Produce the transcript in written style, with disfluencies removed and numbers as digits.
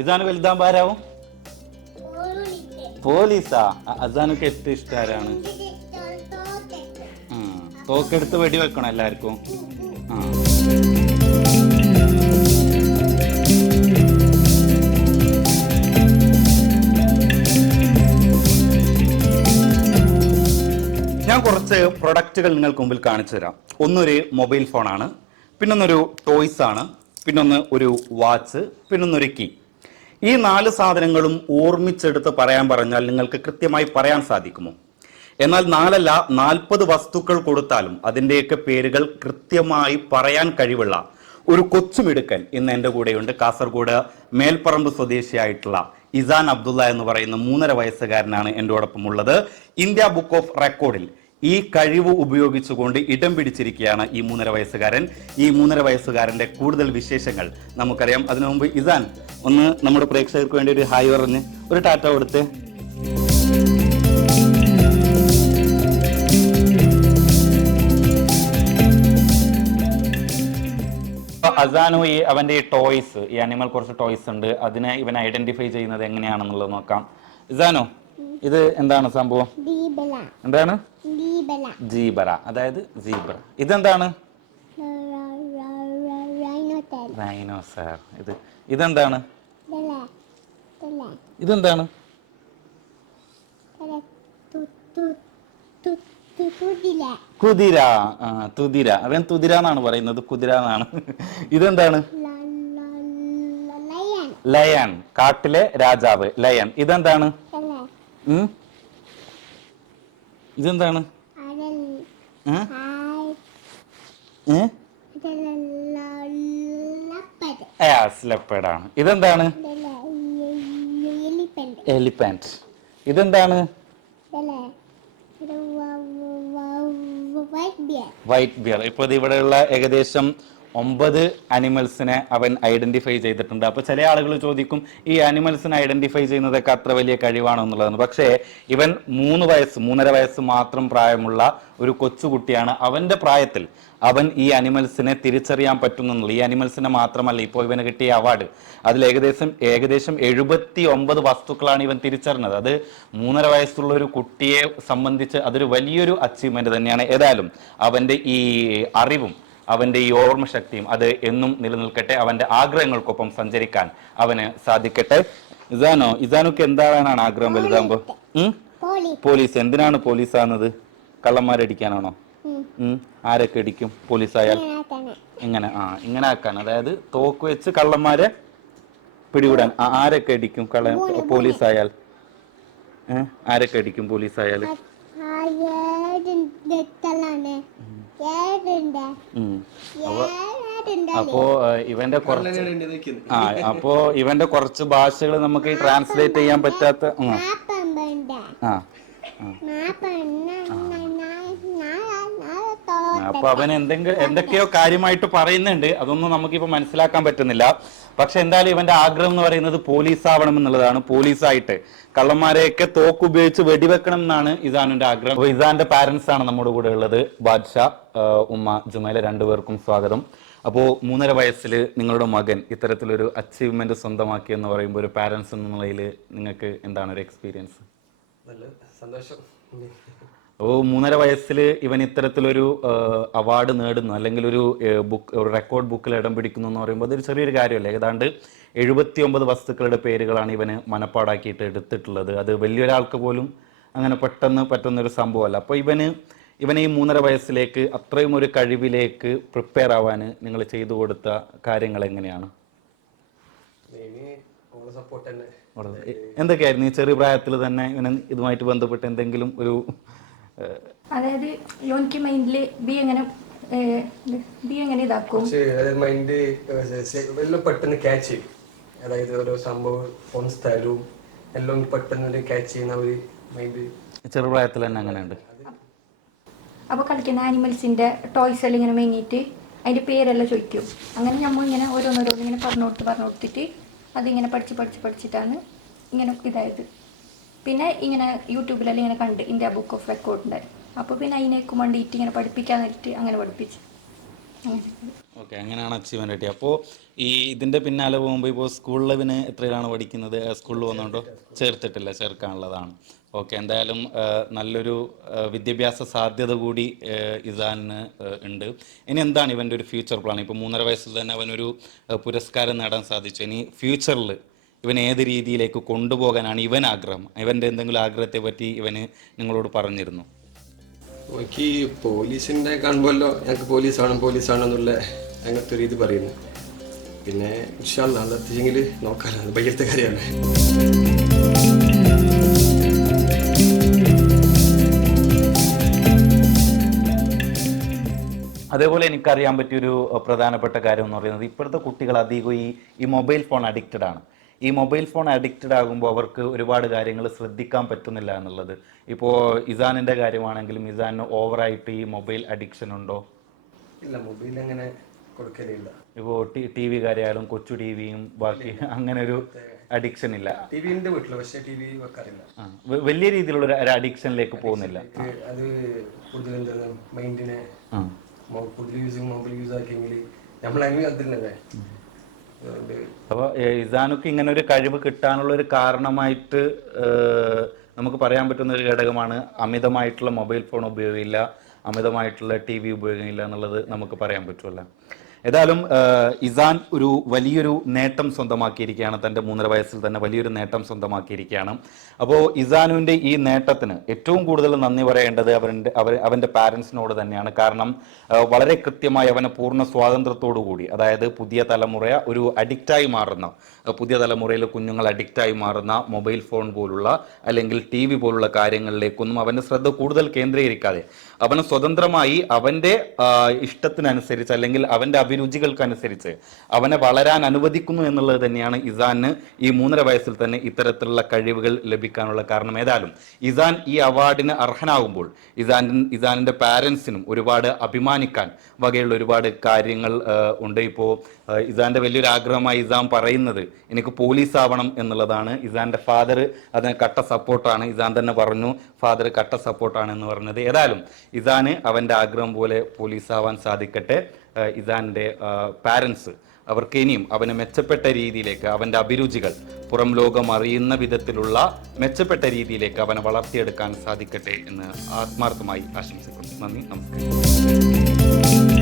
ഇസാന് വലുതാകുമ്പോ ആരാവും? പോലീസാ? അസാനൊക്കെ ഏറ്റവും ഇഷ്ടം ആരാണ്? തോക്കെടുത്ത് വെടിവെക്കണം എല്ലാവർക്കും. ഞാൻ കുറച്ച് പ്രൊഡക്റ്റുകൾ നിങ്ങൾക്ക് മുമ്പിൽ കാണിച്ചു തരാം. ഒന്നൊരു മൊബൈൽ ഫോണാണ്, പിന്നൊന്നൊരു ടോയ്സ് ആണ്, പിന്നൊന്ന് ഒരു വാച്ച്, പിന്നൊന്നൊരു കീ. ഈ 4 സാധനങ്ങളും ഓർമ്മിച്ചെടുത്ത് പറയാൻ പറഞ്ഞാൽ നിങ്ങൾക്ക് കൃത്യമായി പറയാൻ സാധിക്കുമോ? എന്നാൽ 4 അല്ല 40 വസ്തുക്കൾ കൊടുത്താലും അതിൻ്റെയൊക്കെ പേരുകൾ കൃത്യമായി പറയാൻ കഴിവുള്ള ഒരു കൊച്ചുമിടുക്കൻ ഇന്ന് എൻ്റെ കൂടെയുണ്ട്. കാസർഗോഡ് മേൽപ്പറമ്പ് സ്വദേശിയായിട്ടുള്ള ഇസാൻ അബ്ദുള്ള എന്ന് പറയുന്ന 3.5 വയസ്സുകാരനാണ് എന്നോടൊപ്പം ഉള്ളത്. ഇന്ത്യ ബുക്ക് ഓഫ് റെക്കോർഡിൽ ഈ കഴിവ് ഉപയോഗിച്ചുകൊണ്ട് ഇടം പിടിച്ചിരിക്കുകയാണ് ഈ 3.5 വയസ്സുകാരൻ. ഈ 3.5 വയസ്സുകാരൻ്റെ കൂടുതൽ വിശേഷങ്ങൾ നമുക്കറിയാം. അതിനു മുമ്പ് ഇസാൻ ഒന്ന് നമ്മുടെ പ്രേക്ഷകർക്ക് വേണ്ടി ഒരു ഹായ് പറഞ്ഞ് ഒരു ടാറ്റ കൊടുത്ത്. അസാനു അവന്റെ ഈ ടോയ്സ്, ഈ അനിമൽ കുറച്ച് ടോയ്സ് ഉണ്ട്, അതിനെ ഇവൻ ഐഡന്റിഫൈ ചെയ്യുന്നത് എങ്ങനെയാണെന്നുള്ളത് നോക്കാം. ഇസാനു, ഇത് എന്താണ് സംഭവം? എന്താണ്? ജീബറ, അതായത് സീബ്ര. ഇതെന്താണ്? റൈനോസർ. ഇതെന്താണ്? ഇതെന്താണ്? കുതിര. തുതിര. അവൻ തുതിര എന്നാണ് പറയുന്നത്, കുതിര എന്നാണ്. ഇതെന്താണ്? ലയൺ, കാട്ടിലെ രാജാവ് ലയൺ. ഇതെന്താണ്? ഇതെന്താണ്? ലെപ്പേഡാണ്. ഇതെന്താണ്? എലിഫന്റ്. ഇതെന്താണ്? White bear. ഇപ്പോൾ ഇവിടെയുള്ള ഏകദേശം 9 അനിമൽസിനെ അവൻ ഐഡന്റിഫൈ ചെയ്തിട്ടുണ്ട്. അപ്പൊ ചില ആളുകൾ ചോദിക്കും, ഈ അനിമൽസിനെ ഐഡന്റിഫൈ ചെയ്യുന്നതൊക്കെ അത്ര വലിയ കഴിവാണോ എന്നുള്ളതാണ്. പക്ഷേ ഇവൻ 3.5 വയസ്സ് മാത്രം പ്രായമുള്ള ഒരു കൊച്ചുകുട്ടിയാണ്. അവന്റെ പ്രായത്തിൽ അവൻ ഈ അനിമൽസിനെ തിരിച്ചറിയാൻ പറ്റുന്നുള്ള, ഈ അനിമൽസിനെ മാത്രമല്ല ഇപ്പോൾ ഇവന് കിട്ടിയ അവാർഡ്, അതിൽ ഏകദേശം 79 വസ്തുക്കളാണ് ഇവൻ തിരിച്ചറിഞ്ഞത്. അത് 3.5 വയസ്സുള്ള ഒരു കുട്ടിയെ സംബന്ധിച്ച് അതൊരു വലിയൊരു അച്ചീവ്മെന്റ് തന്നെയാണ്. ഏതായാലും അവന്റെ ഈ അറിവും അവന്റെ ഈ ഓർമ്മശക്തിയും അത് എന്നും നിലനിൽക്കട്ടെ. അവന്റെ ആഗ്രഹങ്ങൾക്കൊപ്പം സഞ്ചരിക്കാൻ അവന് സാധിക്കട്ടെ. ഇസാനൊക്കെ എന്താവാനാണ് ആഗ്രഹം വലുതാകുമ്പോ? പോലീസ്. എന്തിനാണ് പോലീസ് ആകുന്നത്? കള്ളന്മാരടിക്കാനാണോ? ആരൊക്കെ അടിക്കും പോലീസായാൽ? ഇങ്ങനെ ആക്കാൻ, അതായത് തോക്ക് വെച്ച് കള്ളന്മാരെ പിടികൂടാൻ. ആരൊക്കെ അടിക്കും പോലീസായാൽ? ആരൊക്കെ അടിക്കും പോലീസായാൽ? അപ്പോ ഇവന്റെ കുറച്ച് ഭാഷകൾ നമുക്ക് ട്രാൻസ്ലേറ്റ് ചെയ്യാൻ പറ്റാത്ത. അപ്പൊ അവൻ എന്തൊക്കെയോ കാര്യമായിട്ട് പറയുന്നുണ്ട്, അതൊന്നും നമുക്കിപ്പോ മനസ്സിലാക്കാൻ പറ്റുന്നില്ല. പക്ഷെ എന്തായാലും ഇവന്റെ ആഗ്രഹം എന്ന് പറയുന്നത് പോലീസ് ആവണം എന്നുള്ളതാണ്. പോലീസായിട്ട് കള്ളന്മാരെയൊക്കെ തോക്ക് ഉപയോഗിച്ച് വെടിവെക്കണം എന്നാണ് ഇസാനിന്റെ ആഗ്രഹം. അപ്പൊ ഇസാന്റെ പാരന്റ്സ് ആണ് നമ്മുടെ കൂടെ ഉള്ളത്. ബാദ്ഷാ, ഉമ്മ ജുമൈല, രണ്ടുപേർക്കും സ്വാഗതം. അപ്പോൾ 3.5 വയസ്സിൽ നിങ്ങളുടെ മകൻ ഇത്തരത്തിലൊരു അച്ചീവ്മെന്റ് സ്വന്തമാക്കി എന്ന് പറയുമ്പോൾ ഒരു പാരന്റ്സ് എന്ന നിലയിൽ നിങ്ങൾക്ക് എന്താണ് ഒരു എക്സ്പീരിയൻസ്? നല്ല സന്തോഷം. അപ്പോൾ 3.5 വയസ്സിൽ ഇവൻ ഇത്തരത്തിലൊരു അവാർഡ് നേടുന്നു, അല്ലെങ്കിൽ ഒരു റെക്കോർഡ് ബുക്കിൽ ഇടം പിടിക്കുന്നു എന്ന് പറയുമ്പോൾ അതൊരു ചെറിയൊരു കാര്യമല്ല. ഏതാണ്ട് 79 വസ്തുക്കളുടെ പേരുകളാണ് ഇവന് മനപ്പാടാക്കിയിട്ട് എടുത്തിട്ടുള്ളത്. അത് വലിയൊരാൾക്ക് പോലും അങ്ങനെ പെട്ടെന്ന് പറ്റുന്നൊരു സംഭവമല്ല. അപ്പോൾ ഇവനെ ഈ 3.5 വയസ്സിലേക്ക് അത്രയും ഒരു കഴിവിലേക്ക് പ്രിപ്പയർ ആവാൻ നിങ്ങൾ ചെയ്തു കൊടുത്ത കാര്യങ്ങൾ എങ്ങനെയാണ്? എന്തൊക്കെയായിരുന്നു ഈ ചെറിയ പ്രായത്തിൽ തന്നെ ഇവന് ഇതുമായിട്ട് ബന്ധപ്പെട്ട് എന്തെങ്കിലും ഒരു? അതായത് യോനിക്ക് മൈൻഡില് ബി എങ്ങനെ ഇതാക്കും, മൈൻഡ് എല്ലാം പെട്ടെന്ന് ക്യാച്ച് ചെയ്യും. അതായത് ഓരോ സംഭവം ഓൺ സ്ഥലവും എല്ലാം പെട്ടെന്ന് ക്യാച്ച് ചെയ്യുന്ന ഒരു മൈൻഡ് ചെറുപ്രായത്തിൽ തന്നെ അങ്ങനെ ഉണ്ട്. അപ്പോൾ കളിക്കുന്ന ആനിമൽസിന്റെ ടോയ്സ് എല്ലാം ഇങ്ങനെ മേങ്ങിയിട്ട് അതിന്റെ പേരെല്ലാം ചോദിക്കും. അങ്ങനെ നമ്മൾ ഇങ്ങനെ ഓരോന്നിങ്ങനെ പറഞ്ഞു കൊടുത്തിട്ട് അതിങ്ങനെ പഠിച്ചിട്ടാണ് ഇങ്ങനെ ഇതായത്. പിന്നെ ഇങ്ങനെ യൂട്യൂബിലെല്ലാം ഇങ്ങനെ കണ്ട് ഇന്ത്യ ബുക്ക് ഓഫ് റെക്കോർഡിൻ്റെ, അപ്പോൾ പിന്നെ അതിനേക്കും വേണ്ടിയിട്ട് ഇങ്ങനെ പഠിപ്പിക്കാൻ നേരിട്ട് അങ്ങനെ പഠിപ്പിച്ചു. ഓക്കെ, അങ്ങനെയാണ് അച്ചീവ്മെന്റ് കിട്ടിയത്. അപ്പോൾ ഈ ഇതിന്റെ പിന്നാലെ പോകുമ്പോൾ ഇപ്പോൾ സ്കൂളിൽ പിന്നെ എത്രയിലാണ് പഠിക്കുന്നത്? സ്കൂളിൽ പോകുന്നുണ്ടോ? ചേർത്തിട്ടില്ല, ചേർക്കാനുള്ളതാണ്. ഓക്കെ, എന്തായാലും നല്ലൊരു വിദ്യാഭ്യാസ സാധ്യത കൂടി ഇസാന് ഉണ്ട്. ഇനി എന്താണ് ഇവൻ്റെ ഒരു ഫ്യൂച്ചർ പ്ലാൻ? ഇപ്പോൾ 3.5 വയസ്സിൽ തന്നെ അവനൊരു പുരസ്കാരം നേടാൻ സാധിച്ചു. ഇനി ഫ്യൂച്ചറിൽ ഇവൻ ഏത് രീതിയിലേക്ക് കൊണ്ടുപോകാനാണ് ഇവൻ ആഗ്രഹം? ഇവൻ്റെ എന്തെങ്കിലും ആഗ്രഹത്തെ പറ്റി ഇവന് നിങ്ങളോട് പറഞ്ഞിരുന്നു? എനിക്ക് പോലീസിൻ്റെ കാണുമ്പോഴല്ലോ ഞങ്ങൾക്ക് പോലീസാണെന്നുള്ള അങ്ങനത്തെ ഒരു ഇത് പറയുന്നു. പിന്നെ ഇൻഷാ അല്ലാഹ് അതെത്തിയെങ്കിൽ നോക്കാമല്ലോ, അത് ഭയങ്കരത്തെ കാര്യമല്ലേ. അതേപോലെ എനിക്കറിയാൻ പറ്റിയൊരു പ്രധാനപ്പെട്ട കാര്യം എന്ന് പറയുന്നത്, ഇപ്പോഴത്തെ കുട്ടികൾ അധികം ഈ മൊബൈൽ ഫോൺ അഡിക്റ്റഡ് ആണ്. ഈ മൊബൈൽ ഫോൺ അഡിക്റ്റഡ് ആകുമ്പോൾ അവർക്ക് ഒരുപാട് കാര്യങ്ങൾ ശ്രദ്ധിക്കാൻ പറ്റുന്നില്ല എന്നുള്ളത്. ഇപ്പോൾ ഇസാനിൻ്റെ കാര്യമാണെങ്കിലും ഇസാനിന് ഓവറായിട്ട് ഈ മൊബൈൽ അഡിക്ഷൻ ഉണ്ടോ? ഇല്ല, മൊബൈൽ അങ്ങനെ കൊടുക്കലില്ല. ഇപ്പോൾ ടി വി കാര്യമായാലും കൊച്ചു ടി വിയും ബാക്കി അങ്ങനെ ഒരു അഡിക്ഷൻ ഇല്ല. ടി വി ഉണ്ട് വീട്ടിൽ, പക്ഷേ ടി വി വെക്കാറില്ല. വലിയ രീതിയിലുള്ള ഒരു അഡിക്ഷനിലേക്ക് പോകുന്നില്ല. അത് കൂടുതൽ എന്താണ് മൈൻഡിനെ കൂടുതൽ മൊബൈൽ യൂസ് ആക്കിയെങ്കിൽ നമ്മളങ്ങനെ അതില്ലേ. അപ്പോൾ ഇസാനുക്ക് ഇങ്ങനെ ഒരു കഴിവ് കിട്ടാനുള്ള ഒരു കാരണമായിട്ട് നമുക്ക് പറയാൻ പറ്റുന്ന ഒരു ഘടകമാണ് അമിതമായിട്ടുള്ള മൊബൈൽ ഫോൺ ഉപയോഗമില്ല, അമിതമായിട്ടുള്ള ടി വി ഉപയോഗമില്ല എന്നുള്ളത് നമുക്ക് പറയാൻ പറ്റുമല്ലോ. ഏതായാലും ഇസാൻ ഒരു വലിയൊരു നേട്ടം സ്വന്തമാക്കിയിരിക്കുകയാണ്. തൻ്റെ 3.5 വയസ്സിൽ തന്നെ വലിയൊരു നേട്ടം സ്വന്തമാക്കിയിരിക്കുകയാണ്. അപ്പോൾ ഇസാനുവിൻ്റെ ഈ നേട്ടത്തിന് ഏറ്റവും കൂടുതൽ നന്ദി പറയേണ്ടത് അവൻ്റെ പാരൻസിനോട് തന്നെയാണ്. കാരണം വളരെ കൃത്യമായി അവനെ പൂർണ്ണ സ്വാതന്ത്ര്യത്തോടു കൂടി, അതായത് പുതിയ തലമുറ ഒരു അഡിക്റ്റായി മാറുന്ന, പുതിയ തലമുറയിലെ കുഞ്ഞുങ്ങൾ അഡിക്റ്റായി മാറുന്ന മൊബൈൽ ഫോൺ പോലുള്ള അല്ലെങ്കിൽ ടി വി പോലുള്ള കാര്യങ്ങളിലേക്കൊന്നും അവൻ്റെ ശ്രദ്ധ കൂടുതൽ കേന്ദ്രീകരിക്കാതെ അവന് സ്വതന്ത്രമായി അവൻ്റെ ഇഷ്ടത്തിനനുസരിച്ച് അല്ലെങ്കിൽ അവൻ്റെ അഭിരുചികൾക്കനുസരിച്ച് അവനെ വളരാൻ അനുവദിക്കുന്നു എന്നുള്ളത് തന്നെയാണ് ഇസാന് ഈ 3.5 വയസ്സിൽ തന്നെ ഇത്തരത്തിലുള്ള കഴിവുകൾ ലഭിക്കാനുള്ള കാരണം. ഏതായാലും ഇസാൻ ഈ അവാർഡിന് അർഹനാകുമ്പോൾ ഇസാനിൻ്റെ പാരൻസിനും ഒരുപാട് അഭിമാനിക്കാൻ വകയുള്ള ഒരുപാട് കാര്യങ്ങൾ ഉണ്ട്. ഇപ്പോൾ ഇസാന്റെ വലിയൊരു ആഗ്രഹമായി ഇസാൻ പറയുന്നത് എനിക്ക് പോലീസ് ആവണം എന്നുള്ളതാണ്. ഇസാന്റെ ഫാദർ അതിന് കട്ട സപ്പോർട്ടാണ്. ഇസാൻ തന്നെ പറഞ്ഞു ഫാദർ കട്ട സപ്പോർട്ടാണ് എന്ന് പറഞ്ഞത്. ഏതായാലും ഇസാന് അവൻ്റെ ആഗ്രഹം പോലെ പോലീസ് ആവാൻ സാധിക്കട്ടെ. ഇസാന്റെ പാരൻസ് അവർക്ക് ഇനിയും അവന് മെച്ചപ്പെട്ട രീതിയിലേക്ക് അവൻ്റെ അഭിരുചികൾ പുറം ലോകം അറിയുന്ന വിധത്തിലുള്ള മെച്ചപ്പെട്ട രീതിയിലേക്ക് അവനെ വളർത്തിയെടുക്കാൻ സാധിക്കട്ടെ എന്ന് ആത്മാർത്ഥമായി ആശംസിക്കുന്നു. നന്ദി, നമസ്കാരം.